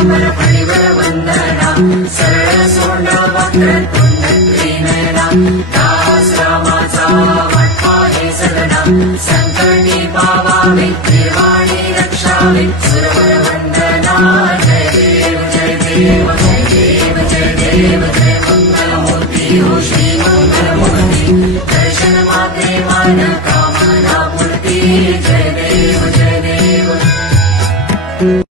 पीतांबर फणिवर वंदना सरळ सोंड वक्रतुंड त्रिनयना दास रामाचा वाटपा हे सदना संकटी पावावे निर्वाणी रक्षावे सुरवर वंदना जय देव जय देव जय देव जय देव जय मंगलमूर्ती हो श्री मंगलमूर्ती दर्शन मात्रे मान कामना मूर्ती जय